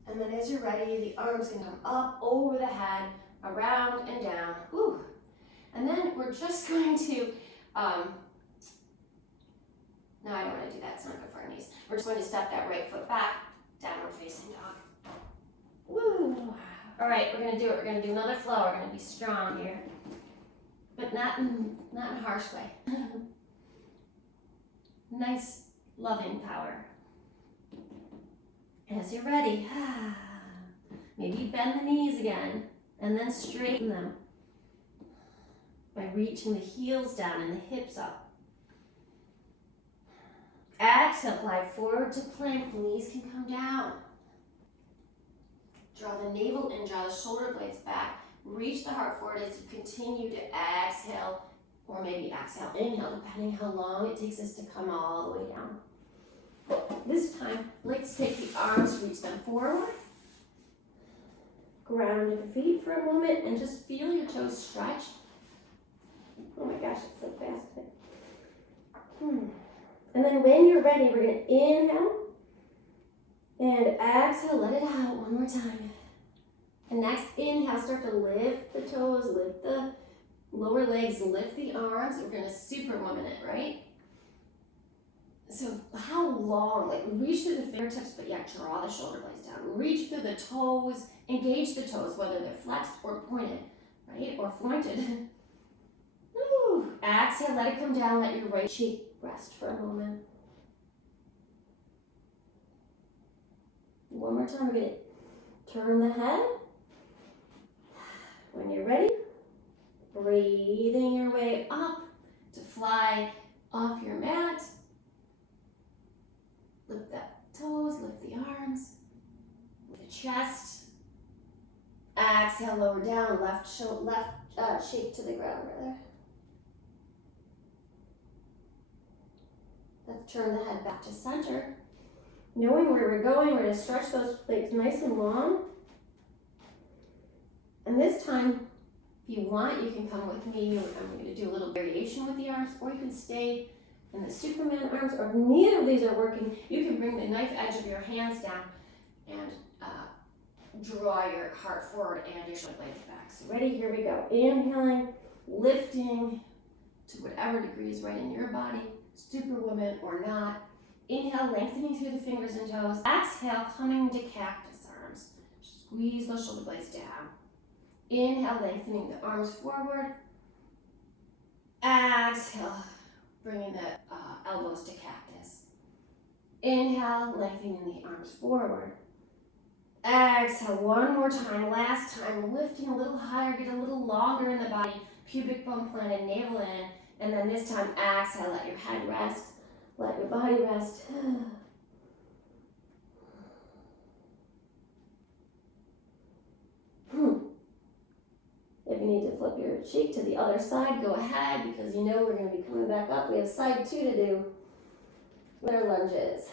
And then as you're ready, the arms can come up over the head, around and down. Whew. And then we're just going to, no, I don't want to do that, it's not good for our knees. We're just going to step that right foot back, downward facing dog. Woo. All right, we're going to do it. We're going to do another flow. We're going to be strong here, but not in a harsh way. Nice, loving power. As you're ready, maybe bend the knees again and then straighten them by reaching the heels down and the hips up. Exhale, glide forward to plank. The knees can come down. Draw the navel in, draw the shoulder blades back. Reach the heart forward as you continue to exhale, or maybe exhale, inhale, depending how long it takes us to come all the way down. This time, let's take the arms, reach them forward. Ground your feet for a moment and just feel your toes stretch. Oh my gosh, it's so fast. And then when you're ready, we're going to inhale and exhale, let it out one more time. And next inhale, start to lift the toes, lift the lower legs, lift the arms. We're going to superwoman it, right? So how long? Like reach through the fingertips, but yeah, draw the shoulder blades down. Reach through the toes, engage the toes, whether they're flexed or pointed, right? Or pointed. Woo. Exhale, let it come down, let your right cheek rest for a moment. One more time, we're going to turn the head. When you're ready, breathing your way up to fly off your mat. Lift the toes, lift the arms, lift the chest. Exhale, lower down, left cheek to the ground, brother. Let's turn the head back to center. Knowing where we're going, we're going to stretch those legs nice and long. And this time, if you want, you can come with me. I'm going to do a little variation with the arms, or you can stay in the Superman arms, or if neither of these are working, you can bring the knife edge of your hands down and draw your heart forward and your shoulder blades back. So ready? Here we go. Inhaling, lifting to whatever degree is right in your body, Superwoman or not. Inhale, lengthening through the fingers and toes. Exhale, coming to cactus arms. Squeeze those shoulder blades down. Inhale, lengthening the arms forward. Exhale, bringing the elbows to cactus. Inhale, lengthening the arms forward. Exhale, one more time, last time, lifting a little higher, get a little longer in the body, pubic bone planted, navel in, and then this time, exhale, let your head rest, let your body rest. If you need to flip your cheek to the other side, go ahead, because you know we're going to be coming back up. We have side 2 to do with our lunges.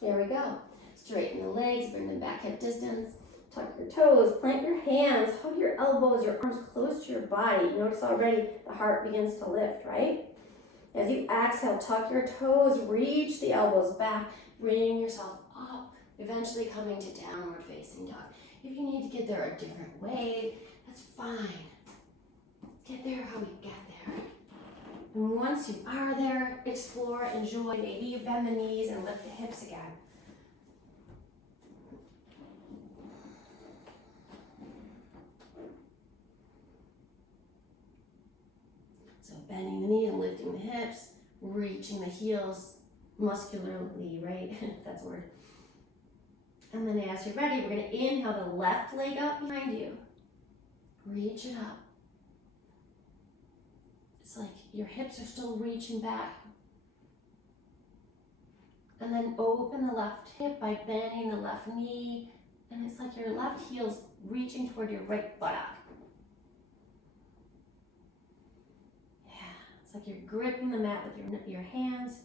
Here we go. Straighten the legs, bring them back hip distance. Tuck your toes, plant your hands, hug your elbows, your arms close to your body. Notice already the heart begins to lift, right? As you exhale, tuck your toes, reach the elbows back, bring yourself up, eventually coming to downward facing dog. If you need to get there a different way, that's fine. Get there how we get there. And once you are there, explore, enjoy. Maybe you bend the knees and lift the hips again. So bending the knee and lifting the hips, reaching the heels muscularly, right? That's a word. And then as you're ready, we're going to inhale the left leg up behind you. Reach it up. It's like your hips are still reaching back. And then open the left hip by bending the left knee. And it's like your left heel's reaching toward your right buttock. Yeah, it's like you're gripping the mat with your hands.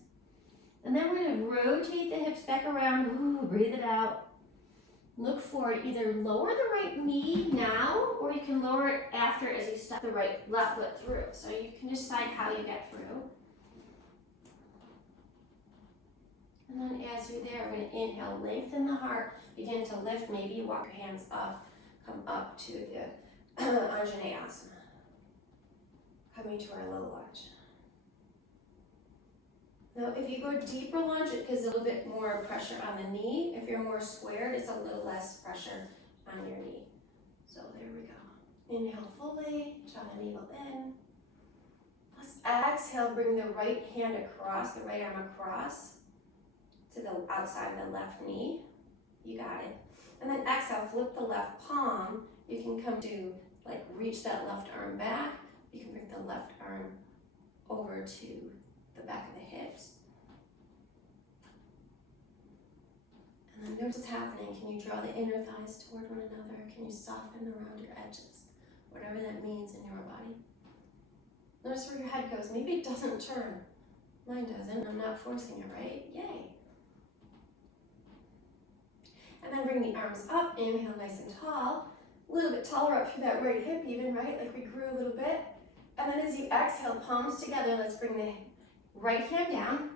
And then we're going to rotate the hips back around. Ooh, breathe it out. Look forward. Either lower the right knee now, or you can lower it after as you step the left foot through. So you can decide how you get through. And then as you're there, we're going to inhale, lengthen the heart, begin to lift. Maybe you walk your hands up, come up to the Anjaneyasana. Coming to our low lunge. Now, if you go deeper lunge, it gives a little bit more pressure on the knee. If you're more squared, it's a little less pressure on your knee. So there we go. Inhale fully, draw the navel in. Let's exhale, bring the right hand across, the right arm across to the outside of the left knee. You got it. And then exhale, flip the left palm. You can come to, reach that left arm back. You can bring the left arm over to the back of the hips. And then notice what's happening. Can you draw the inner thighs toward one another? Can you soften around your edges? Whatever that means in your body. Notice where your head goes. Maybe it doesn't turn. Mine doesn't. I'm not forcing it, right? Yay. And then bring the arms up. Inhale nice and tall. A little bit taller up through that right hip even, right? Like we grew a little bit. And then as you exhale, palms together, let's bring the right hand down.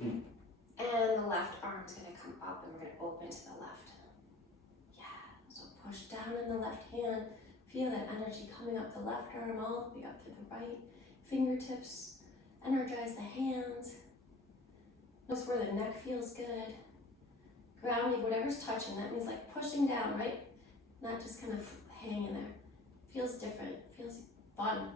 And the left arm's going to come up and we're going to open to the left. Yeah, so push down in the left hand. Feel that energy coming up the left arm all the way up to the right. Fingertips, energize the hands. Notice where the neck feels good. Grounding, whatever's touching, that means pushing down, right? Not just kind of hanging there. Feels different, feels fun.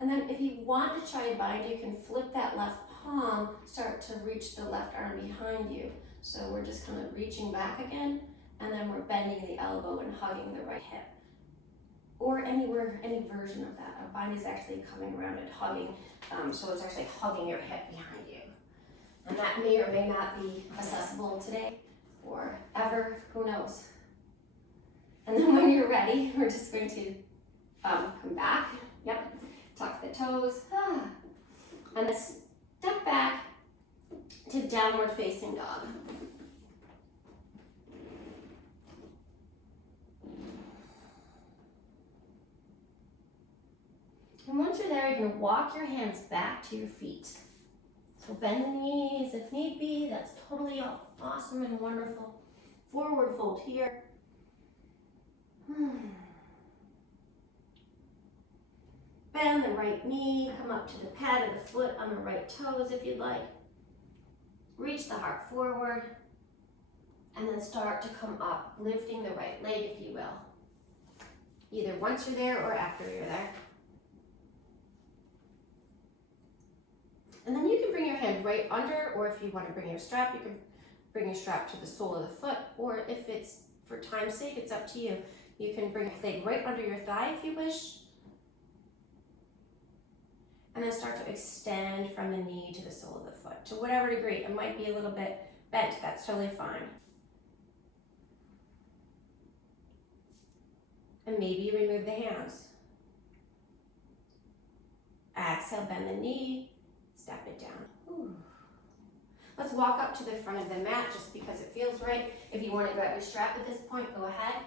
And then if you want to try a bind, you can flip that left palm, start to reach the left arm behind you. So we're just kind of reaching back again, and then we're bending the elbow and hugging the right hip. Or anywhere, any version of that. A bind is actually coming around and hugging, so it's actually hugging your hip behind you. And that may or may not be accessible today or ever, who knows. And then when you're ready, we're just going to come back, yep, tuck the toes, and then step back to downward facing dog. And once you're there, you're going to walk your hands back to your feet. So bend the knees if need be. That's totally awesome and wonderful. Forward fold here. Bend the right knee. Come up to the pad of the foot on the right toes if you'd like. Reach the heart forward. And then start to come up, lifting the right leg, if you will. Either once you're there or after you're there. And then you can bring your hand right under, or if you want to bring your strap, you can bring your strap to the sole of the foot, or if it's, for time's sake, it's up to you. You can bring your leg right under your thigh if you wish. And then start to extend from the knee to the sole of the foot, to whatever degree. It might be a little bit bent, that's totally fine. And maybe you remove the hands. Exhale, bend the knee. Step it down. Ooh. Let's walk up to the front of the mat just because it feels right. If you want to grab your strap at this point, go ahead.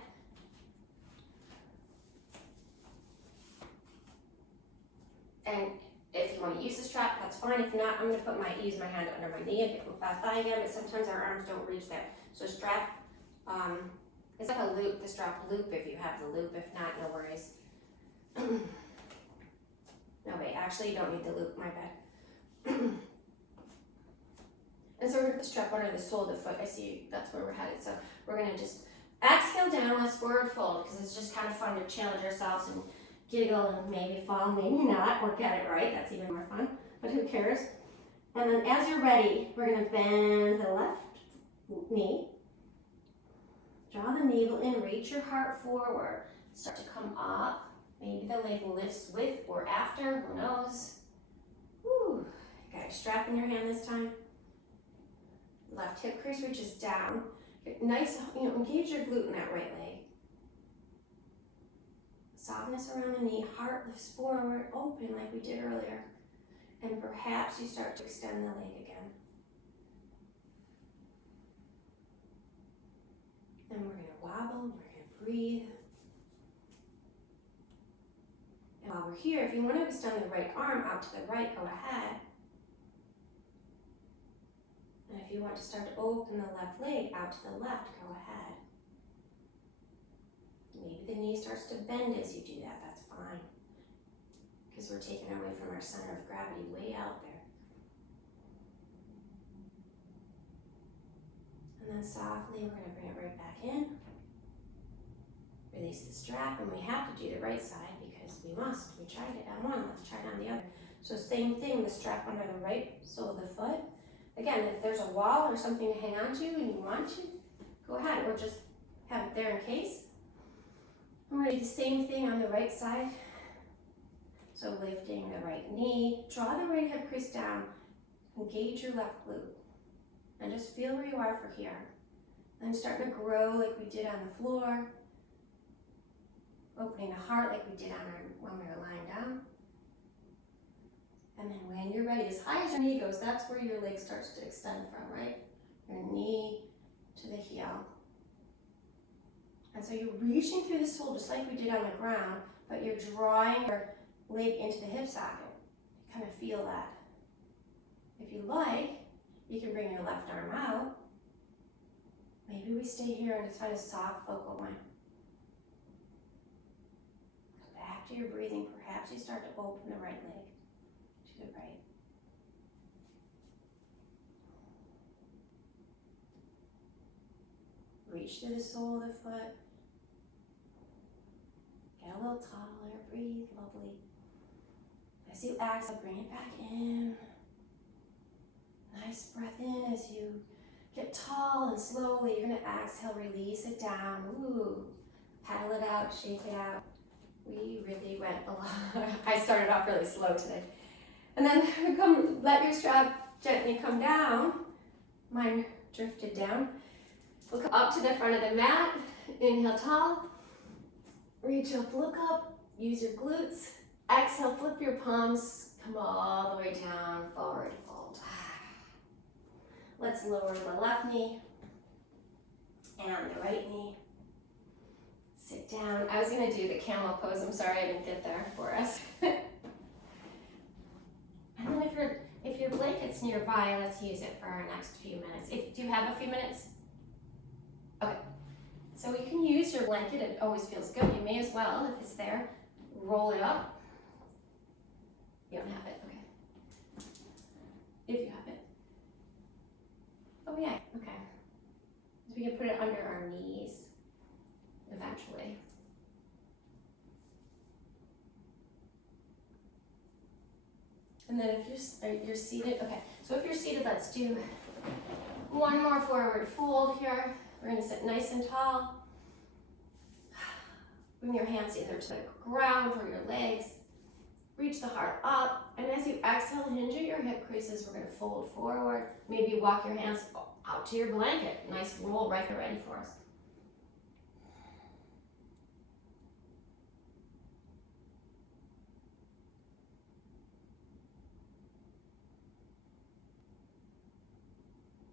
And if you want to use the strap, that's fine. If not, I'm going to use my hand under my knee and get my thigh again, but sometimes our arms don't reach there. So strap, it's like a loop, the strap loop if you have the loop. If not, no worries. No, wait, actually you don't need the loop, my bad. And so we're going to strap under the sole of the foot. I see that's where we're headed. So we're going to just exhale down, let's forward fold, because it's just kind of fun to challenge ourselves and giggle and maybe fall, maybe not, or get it right. That's even more fun, but who cares? And then as you're ready, we're going to bend the left knee. Draw the navel in, reach your heart forward. Start to come up. Maybe the leg lifts with or after, who knows? Woo. Got your strap in your hand this time. Left hip crease reaches down. Nice, engage your glute in that right leg. Softness around the knee, heart lifts forward, open like we did earlier. And perhaps you start to extend the leg again. And we're going to wobble, we're going to breathe. And while we're here, if you want to extend the right arm out to the right, go ahead. And if you want to start to open the left leg out to the left, go ahead. Maybe the knee starts to bend as you do that, that's fine. Because we're taking away from our center of gravity way out there. And then softly, we're going to bring it right back in. Release the strap, and we have to do the right side because we must. We tried it on one, let's try it on the other. So same thing, the strap under the right sole of the foot. Again, if there's a wall or something to hang on to and you want to, go ahead, or just have it there in case. And we're going to do the same thing on the right side. So lifting the right knee, draw the right hip crease down, engage your left glute, and just feel where you are for here. Then starting to grow like we did on the floor, opening the heart like we did when we were lying down. And then when you're ready, as high as your knee goes, that's where your leg starts to extend from, right? Your knee to the heel. And so you're reaching through the sole just like we did on the ground, but you're drawing your leg into the hip socket. You kind of feel that. If you like, you can bring your left arm out. Maybe we stay here and just find a soft focal point. Come back to your breathing. Perhaps you start to open the right leg to the right. Reach through the sole of the foot. Get a little taller. Breathe, lovely. As you exhale, bring it back in. nice breath in as you get tall, and slowly you're gonna exhale, release it down. Ooh, paddle it out, shake it out. We really went a lot. I started off really slow today. And then let your strap gently come down. Mine drifted down. We'll come up to the front of the mat. Inhale tall. Reach up, look up. Use your glutes. Exhale, flip your palms. Come all the way down, forward fold. Let's lower the left knee and the right knee. Sit down. I was gonna do the camel pose. I'm sorry I didn't get there for us. And then if your blanket's nearby, let's use it for our next few minutes. Do you have a few minutes? Okay. So you can use your blanket. It always feels good. You may as well, if it's there, roll it up. You don't have it, okay. If you have it. Oh yeah, okay. So we can put it under our knees eventually. And then if you're seated, okay. So if you're seated, let's do one more forward fold here. We're gonna sit nice and tall. Bring your hands either to the ground or your legs. Reach the heart up, and as you exhale, hinge at your hip creases. We're gonna fold forward. Maybe walk your hands out to your blanket. Nice roll right there ready for us.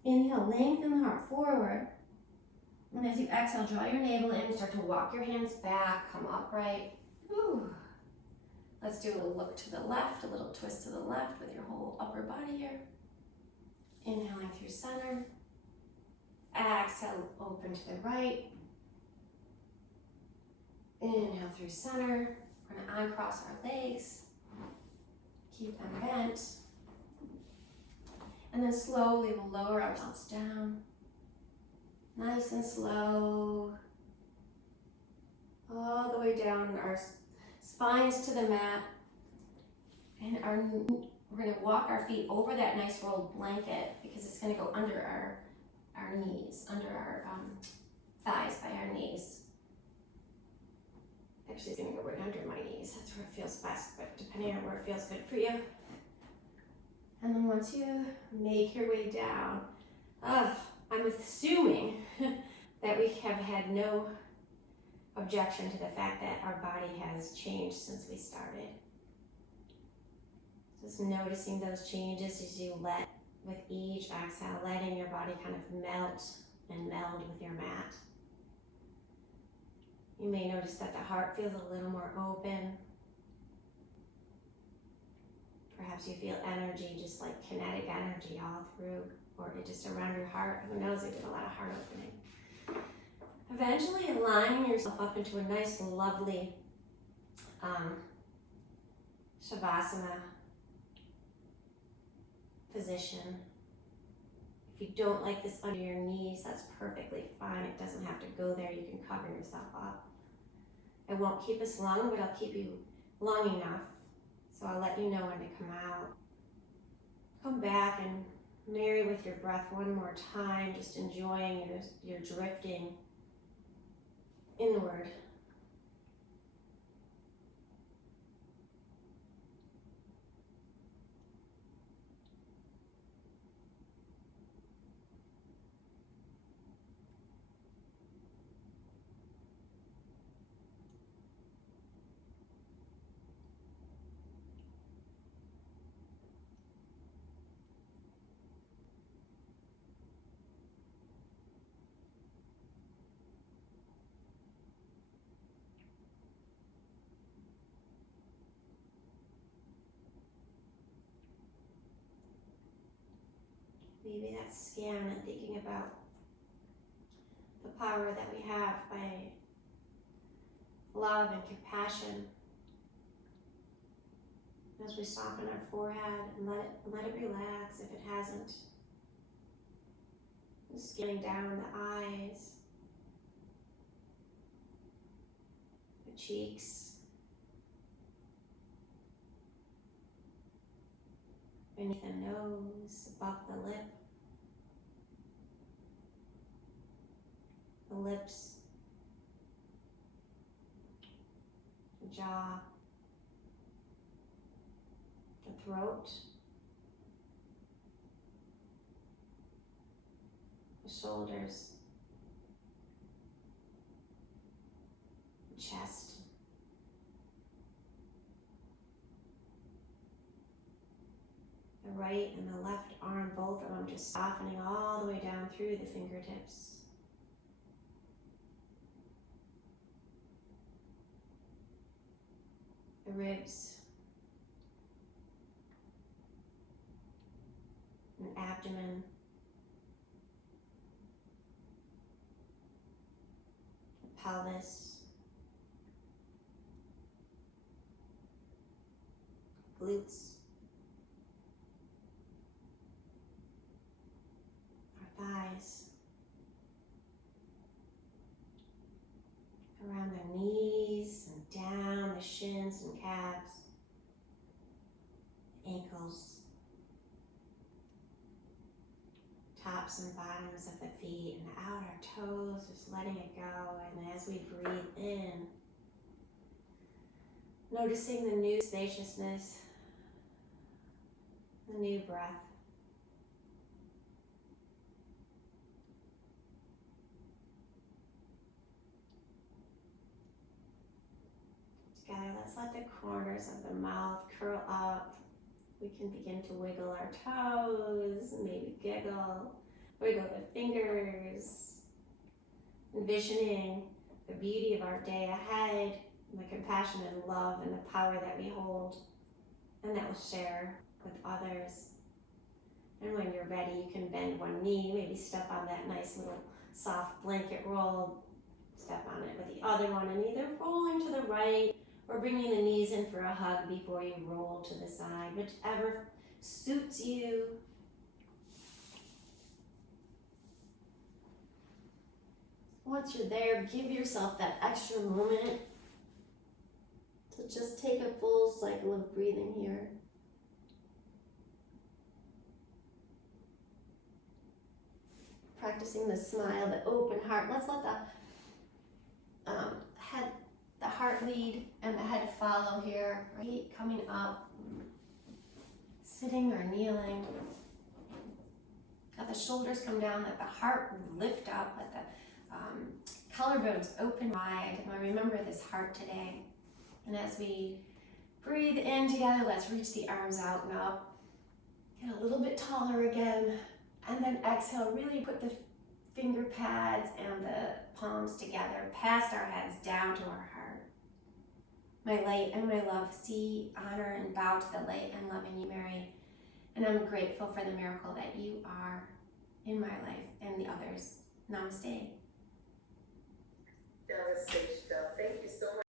Inhale, lengthen the heart forward. And as you exhale, draw your navel in, start to walk your hands back, come upright. Whew. Let's do a little look to the left, a little twist to the left with your whole upper body here. Inhaling through center. Exhale, open to the right. Inhale through center. We're gonna uncross our legs. Keep them bent. And then slowly we'll lower ourselves down. Nice and slow. All the way down, our spines to the mat. And we're gonna walk our feet over that nice rolled blanket because it's gonna go under our knees, under our thighs by our knees. Actually, it's gonna go right under my knees. That's where it feels best, but depending on where it feels good for you. And then once you make your way down, I'm assuming that we have had no objection to the fact that our body has changed since we started. Just noticing those changes as you with each exhale, letting your body kind of melt and meld with your mat. You may notice that the heart feels a little more open. Perhaps you feel energy, just like kinetic energy all through, or just around your heart. Who knows, I did a lot of heart opening. Eventually aligning yourself up into a nice, lovely Shavasana position. If you don't like this under your knees, that's perfectly fine. It doesn't have to go there. You can cover yourself up. I won't keep us long, but I'll keep you long enough. So I'll let you know when to come out. Come back and marry with your breath one more time, just enjoying your drifting inward. Maybe that's scan and thinking about the power that we have by love and compassion as we soften our forehead and let it relax if it hasn't. Just scanning down the eyes, the cheeks, beneath the nose, above the lip. lips, the jaw, the throat, the shoulders, the chest, the right and the left arm, both of them just softening all the way down through the fingertips. The ribs and abdomen, the pelvis, glutes, our thighs, around the knees and down the shins and calves, ankles, tops and bottoms of the feet, and out our toes, just letting it go. And as we breathe in, noticing the new spaciousness, the new breath. Together, let's let the corners of the mouth curl up. We can begin to wiggle our toes, maybe giggle, wiggle the fingers, envisioning the beauty of our day ahead, and the compassion and love and the power that we hold, and that we'll share with others. And when you're ready, you can bend one knee, maybe step on that nice little soft blanket roll, step on it with the other one, and either rolling to the right or bringing the knees in for a hug before you roll to the side, whichever suits you. Once you're there, give yourself that extra moment to just take a full cycle of breathing here. Practicing the smile, the open heart. Let's let the heart lead and the head follow here, right? Coming up, sitting or kneeling. Let the shoulders come down, let the heart lift up, let the collarbones open wide. And remember this heart today. And as we breathe in together, let's reach the arms out and up. Get a little bit taller again. And then exhale, really put the finger pads and the palms together, past our heads, down to our heart. My light and my love, see, honor, and bow to the light and love in you, Mary. And I'm grateful for the miracle that you are in my life and the others. Namaste. Namaste, Chelle. Thank you so much.